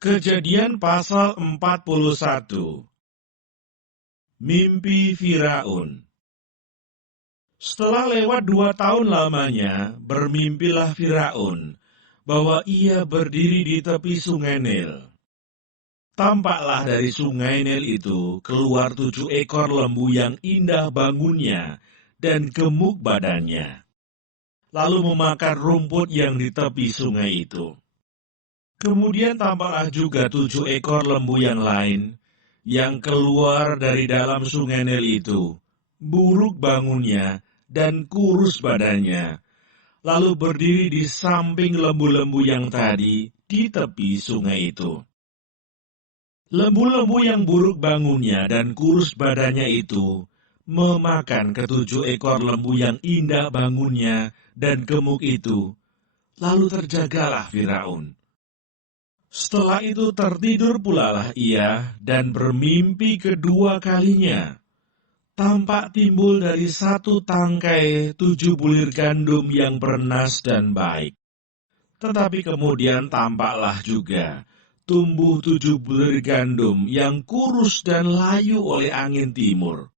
Kejadian pasal 41. Mimpi Firaun. Setelah lewat 2 tahun lamanya, bermimpilah Firaun bahwa ia berdiri di tepi sungai Nil. Tampaklah dari sungai Nil itu keluar 7 ekor lembu yang indah bangunnya dan gemuk badannya, lalu memakan rumput yang di tepi sungai itu. Kemudian tampaklah juga 7 ekor lembu yang lain yang keluar dari dalam sungai Nil itu, buruk bangunnya dan kurus badannya, lalu berdiri di samping lembu-lembu yang tadi di tepi sungai itu. Lembu-lembu yang buruk bangunnya dan kurus badannya itu memakan ke 7 ekor lembu yang indah bangunnya dan gemuk itu, lalu terjagalah Firaun. Setelah itu tertidur pulalah ia dan bermimpi kedua kalinya. Tampak timbul dari satu tangkai 7 bulir gandum yang bernas dan baik. Tetapi kemudian tampaklah juga tumbuh 7 bulir gandum yang kurus dan layu oleh angin timur.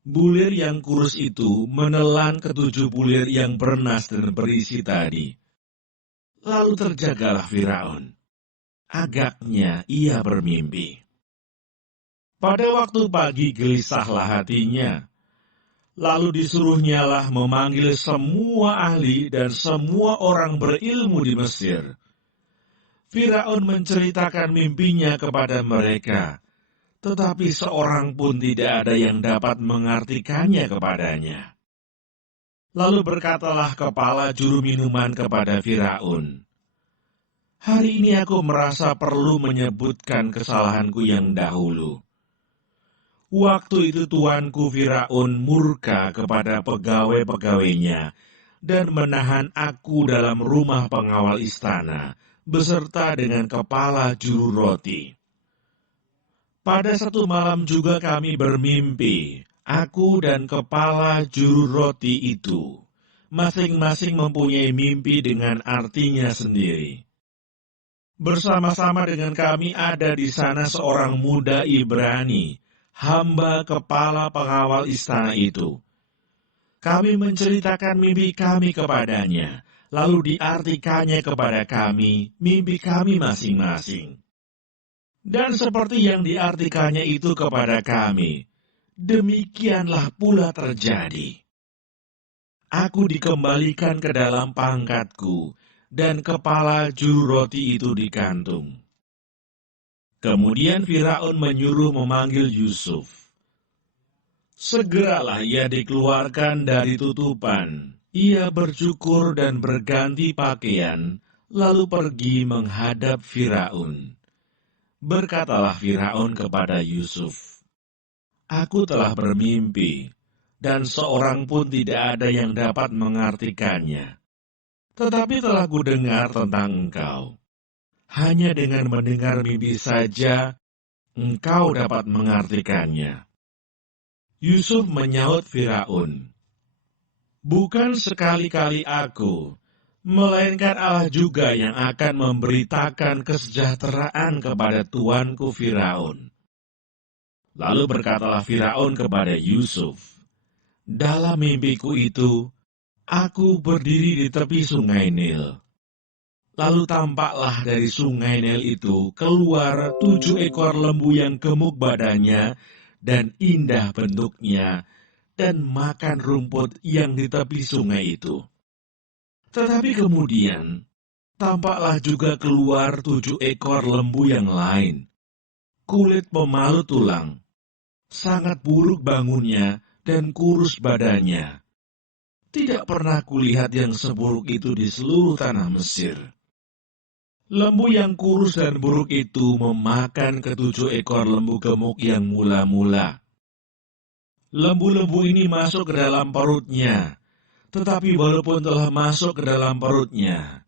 Bulir yang kurus itu menelan ke 7 bulir yang bernas dan berisi tadi. Lalu terjagalah Firaun. Agaknya ia bermimpi. Pada waktu pagi gelisahlah hatinya. Lalu disuruhnyalah memanggil semua ahli dan semua orang berilmu di Mesir. Firaun menceritakan mimpinya kepada mereka, tetapi seorang pun tidak ada yang dapat mengartikannya kepadanya. Lalu berkatalah kepala juru minuman kepada Firaun, "Hari ini aku merasa perlu menyebutkan kesalahanku yang dahulu. Waktu itu tuanku Firaun murka kepada pegawai-pegawainya dan menahan aku dalam rumah pengawal istana beserta dengan kepala juru roti. Pada satu malam juga kami bermimpi, aku dan kepala juru roti itu, masing-masing mempunyai mimpi dengan artinya sendiri. Bersama-sama dengan kami ada di sana seorang muda Ibrani, hamba kepala pengawal istana itu. Kami menceritakan mimpi kami kepadanya, lalu diartikannya kepada kami mimpi kami masing-masing. Dan seperti yang diartikannya itu kepada kami, demikianlah pula terjadi. Aku dikembalikan ke dalam pangkatku, dan kepala juru roti itu digantung." Kemudian Firaun menyuruh memanggil Yusuf. Segeralah ia dikeluarkan dari tutupan. Ia bercukur dan berganti pakaian, lalu pergi menghadap Firaun. Berkatalah Firaun kepada Yusuf, "Aku telah bermimpi, dan seorang pun tidak ada yang dapat mengartikannya. Tetapi telah kudengar tentang engkau. Hanya dengan mendengar mimpi saja, engkau dapat mengartikannya." Yusuf menyaut Firaun, "Bukan sekali-kali aku, melainkan Allah juga yang akan memberitakan kesejahteraan kepada tuanku Firaun." Lalu berkatalah Firaun kepada Yusuf, "Dalam mimpiku itu, aku berdiri di tepi sungai Nil. Lalu tampaklah dari sungai Nil itu keluar 7 ekor lembu yang gemuk badannya dan indah bentuknya, dan makan rumput yang di tepi sungai itu. Tetapi kemudian tampaklah juga keluar 7 ekor lembu yang lain, kulit pemalu tulang, sangat buruk bangunnya dan kurus badannya. Tidak pernah kulihat yang seburuk itu di seluruh tanah Mesir. Lembu yang kurus dan buruk itu memakan ke 7 ekor lembu gemuk yang mula-mula. Lembu-lembu ini masuk ke dalam perutnya, tetapi walaupun telah masuk ke dalam perutnya,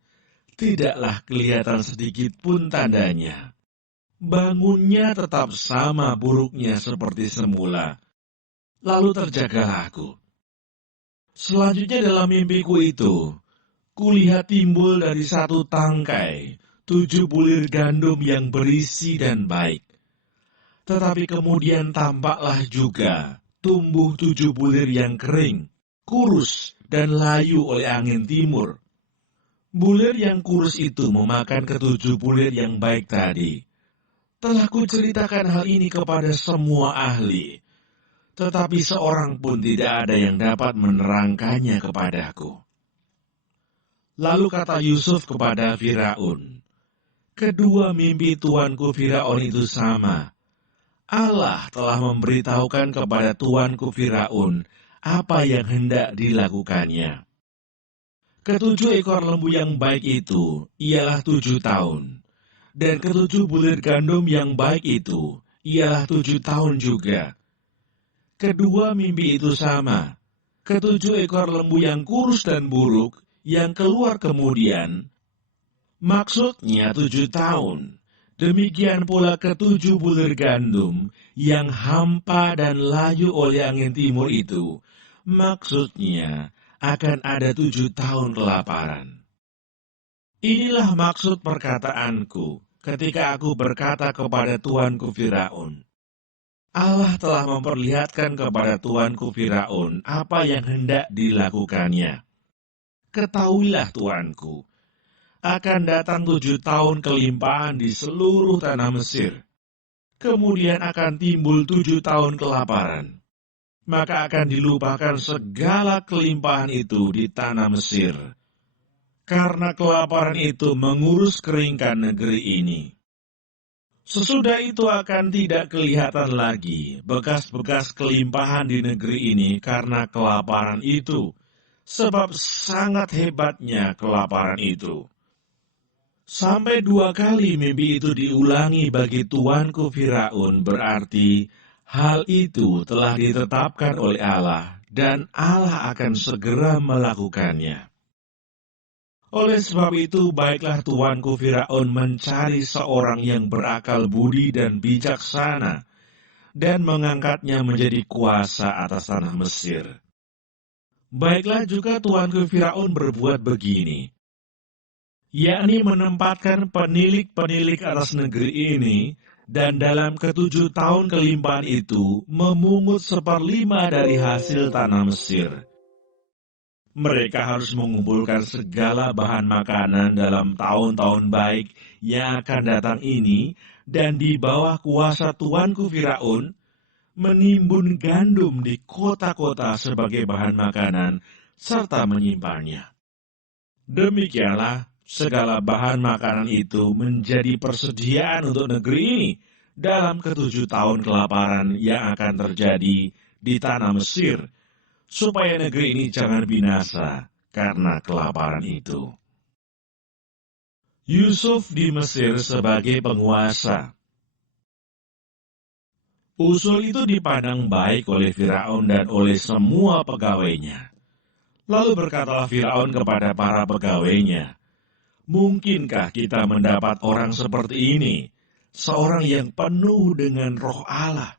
tidaklah kelihatan sedikit pun tandanya. Bangunnya tetap sama buruknya seperti semula. Lalu terjagalah aku. Selanjutnya dalam mimpiku itu, kulihat timbul dari satu tangkai 7 bulir gandum yang berisi dan baik. Tetapi kemudian tampaklah juga tumbuh 7 bulir yang kering, kurus, dan layu oleh angin timur. Bulir yang kurus itu memakan ke-7 bulir yang baik tadi. Telah kuceritakan hal ini kepada semua ahli, tetapi seorang pun tidak ada yang dapat menerangkannya kepadaku. Lalu kata Yusuf kepada Firaun, kedua mimpi tuanku Firaun itu sama. Allah telah memberitahukan kepada tuanku Firaun apa yang hendak dilakukannya. Ke-7 ekor lembu yang baik itu ialah 7 tahun, dan ke-7 bulir gandum yang baik itu ialah 7 tahun juga. Kedua mimpi itu sama. Ke-7 ekor lembu yang kurus dan buruk yang keluar kemudian, maksudnya 7 tahun. Demikian pula ke-7 bulir gandum yang hampa dan layu oleh angin timur itu, maksudnya akan ada 7 tahun kelaparan. Inilah maksud perkataanku ketika aku berkata kepada tuanku Firaun. Allah telah memperlihatkan kepada tuanku Firaun apa yang hendak dilakukannya. Ketahuilah tuanku, akan datang 7 tahun kelimpahan di seluruh tanah Mesir. Kemudian akan timbul 7 tahun kelaparan. Maka akan dilupakan segala kelimpahan itu di tanah Mesir. Karena kelaparan itu mengurus keringkan negeri ini. Sesudah itu akan tidak kelihatan lagi bekas-bekas kelimpahan di negeri ini karena kelaparan itu. Sebab sangat hebatnya kelaparan itu. Sampai 2 kali mimpi itu diulangi bagi tuanku Firaun, berarti hal itu telah ditetapkan oleh Allah dan Allah akan segera melakukannya. Oleh sebab itu, baiklah tuanku Firaun mencari seorang yang berakal budi dan bijaksana dan mengangkatnya menjadi kuasa atas tanah Mesir. Baiklah juga tuanku Firaun berbuat begini, yakni menempatkan penilik-penilik atas negeri ini, dan dalam ke-7 tahun kelimpahan itu memungut 1/5 dari hasil tanah Mesir. Mereka harus mengumpulkan segala bahan makanan dalam tahun-tahun baik yang akan datang ini, dan di bawah kuasa tuanku Firaun, menimbun gandum di kota-kota sebagai bahan makanan, serta menyimpannya. Demikianlah segala bahan makanan itu menjadi persediaan untuk negeri ini dalam ke-7 tahun kelaparan yang akan terjadi di tanah Mesir, supaya negeri ini jangan binasa karena kelaparan itu. Yusuf di Mesir sebagai penguasa. Usul itu dipandang baik oleh Firaun dan oleh semua pegawainya. Lalu berkatalah Firaun kepada para pegawainya, mungkinkah kita mendapat orang seperti ini, seorang yang penuh dengan roh Allah?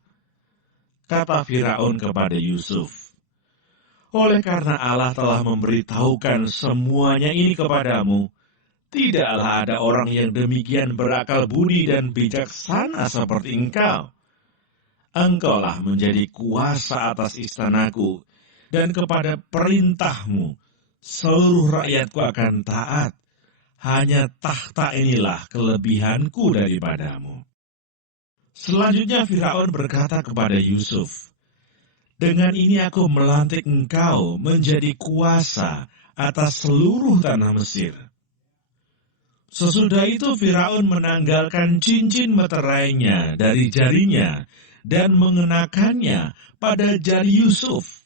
Kata Firaun kepada Yusuf, oleh karena Allah telah memberitahukan semuanya ini kepadamu, tidaklah ada orang yang demikian berakal budi dan bijaksana seperti engkau. Engkaulah menjadi kuasa atas istanaku, dan kepada perintahmu seluruh rakyatku akan taat. Hanya takhta inilah kelebihanku daripadamu. Selanjutnya Firaun berkata kepada Yusuf, dengan ini aku melantik engkau menjadi kuasa atas seluruh tanah Mesir. Sesudah itu Firaun menanggalkan cincin meterainya dari jarinya dan mengenakannya pada jari Yusuf.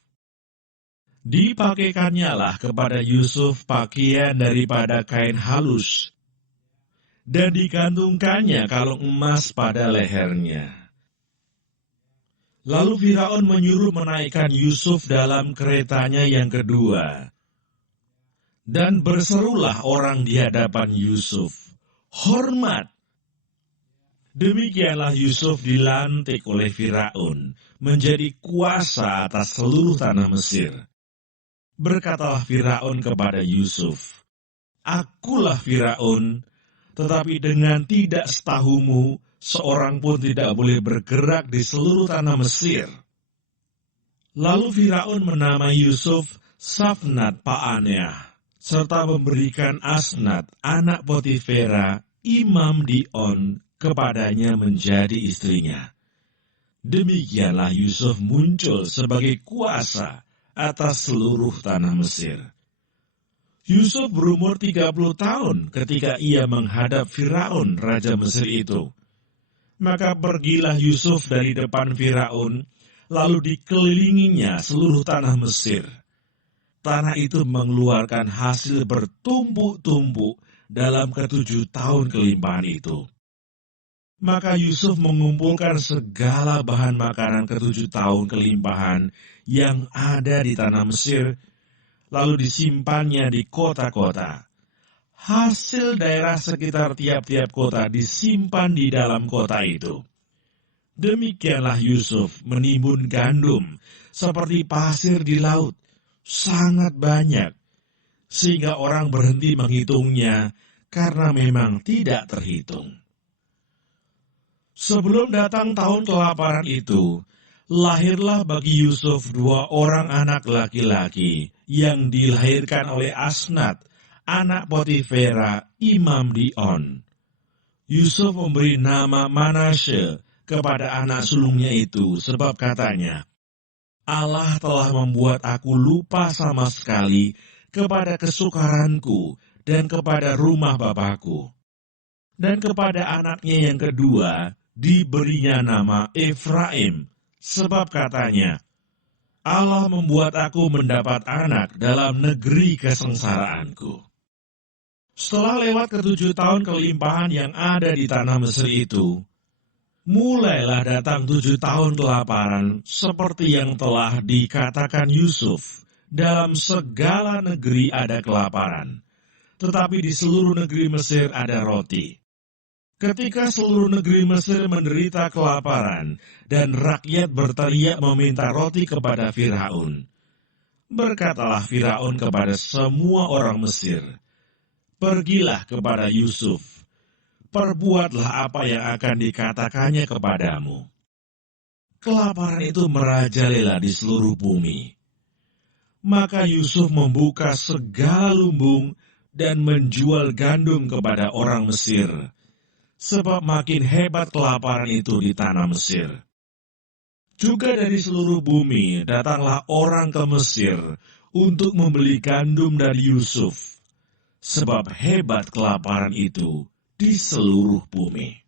Dipakaikannya lah kepada Yusuf pakaian daripada kain halus, dan digantungkannya kalung emas pada lehernya. Lalu Firaun menyuruh menaikkan Yusuf dalam keretanya yang kedua, dan berserulah orang di hadapan Yusuf, hormat! Demikianlah Yusuf dilantik oleh Firaun menjadi kuasa atas seluruh tanah Mesir. Berkatalah Firaun kepada Yusuf, akulah Firaun, tetapi dengan tidak setahumu, seorang pun tidak boleh bergerak di seluruh tanah Mesir. Lalu Firaun menamai Yusuf Safnat Paaneah, serta memberikan Asnat, anak Potifera, imam di On, kepadanya menjadi istrinya. Demikianlah Yusuf muncul sebagai kuasa atas seluruh tanah Mesir. Yusuf berumur 30 tahun ketika ia menghadap Firaun, raja Mesir itu. Maka pergilah Yusuf dari depan Firaun, lalu dikelilinginya seluruh tanah Mesir. Tanah itu mengeluarkan hasil bertumpuk-tumpuk dalam ke-7 tahun kelimpahan itu. Maka Yusuf mengumpulkan segala bahan makanan ke-7 tahun kelimpahan yang ada di tanah Mesir, lalu disimpannya di kota-kota. Hasil daerah sekitar tiap-tiap kota disimpan di dalam kota itu. Demikianlah Yusuf menimbun gandum seperti pasir di laut, sangat banyak, sehingga orang berhenti menghitungnya karena memang tidak terhitung. Sebelum datang tahun kelaparan itu, lahirlah bagi Yusuf 2 orang anak laki-laki yang dilahirkan oleh Asnat, anak Potifera, imam di On. Yusuf memberi nama Manasye kepada anak sulungnya itu, sebab katanya, Allah telah membuat aku lupa sama sekali kepada kesukaranku dan kepada rumah bapakku. Dan kepada anaknya yang kedua diberinya nama Efraim, sebab katanya, Allah membuat aku mendapat anak dalam negeri kesengsaraanku. Setelah lewat ke-7 tahun kelimpahan yang ada di tanah Mesir itu, mulailah datang 7 tahun kelaparan seperti yang telah dikatakan Yusuf. Dalam segala negeri ada kelaparan, tetapi di seluruh negeri Mesir ada roti. Ketika seluruh negeri Mesir menderita kelaparan dan rakyat berteriak meminta roti kepada Firaun, berkatalah Firaun kepada semua orang Mesir, "Pergilah kepada Yusuf, perbuatlah apa yang akan dikatakannya kepadamu." Kelaparan itu merajalela di seluruh bumi. Maka Yusuf membuka segala lumbung dan menjual gandum kepada orang Mesir, sebab makin hebat kelaparan itu di tanah Mesir. Juga dari seluruh bumi datanglah orang ke Mesir untuk membeli gandum dari Yusuf, sebab hebat kelaparan itu di seluruh bumi.